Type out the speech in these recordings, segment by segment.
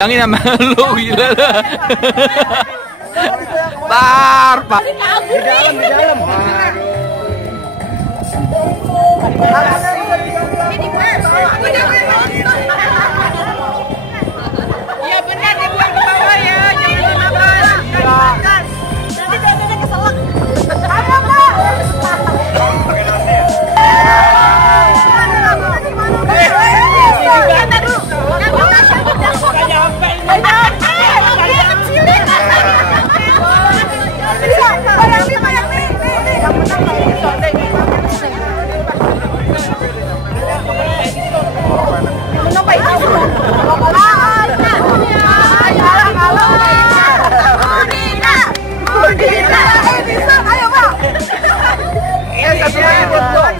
Bilangin sama lu gila dah. Tar, Pak. Di dalam. Iya benar dibuang ke bawah ya, jangan dimakan. Nanti jadinya keselak. Ada Pak. Goyang kedua.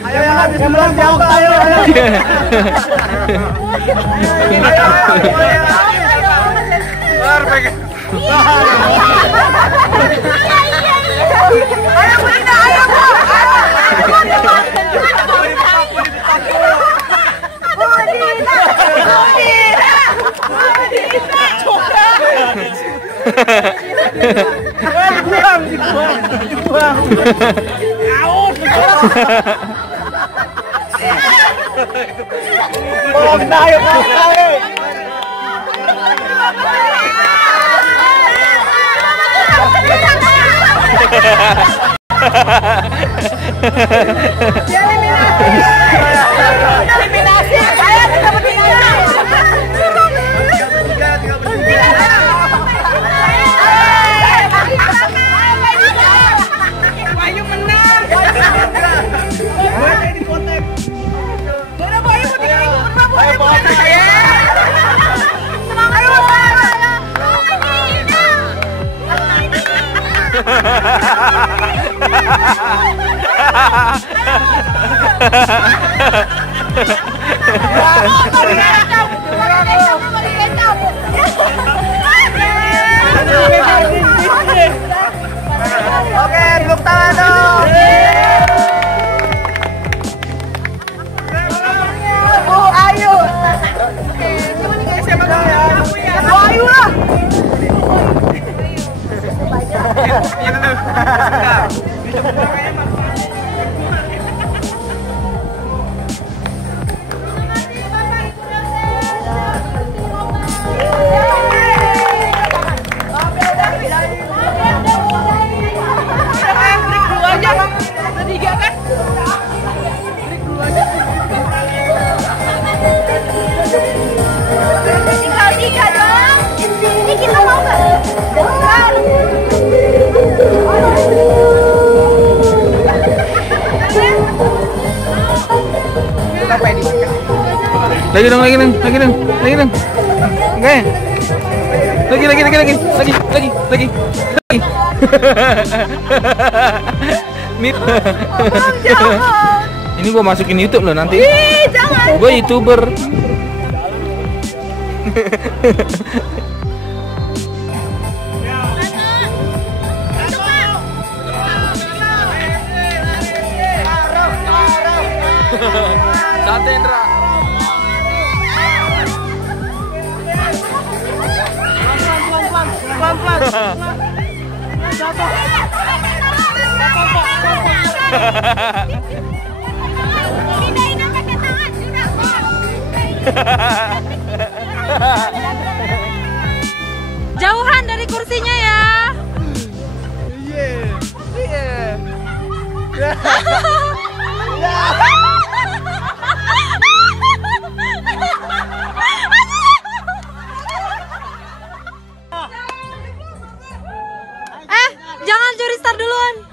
Ayo yang habis belum jauh ayo. Oke, tepuk tangan dong. Ayo. Oke, coba nih guys, siapa dulu ya? Ayo lah. Ini kita mau nggak? Lagi dong. Oke. Lagi. Nih. Ini gua masukin YouTube loh nanti. Ih, jangan. Gua YouTuber. Santai Indra. Pelan-pelan. Pindahin aja ke tangan, sudah. Jauhan dari kursinya ya. Jangan curi start duluan.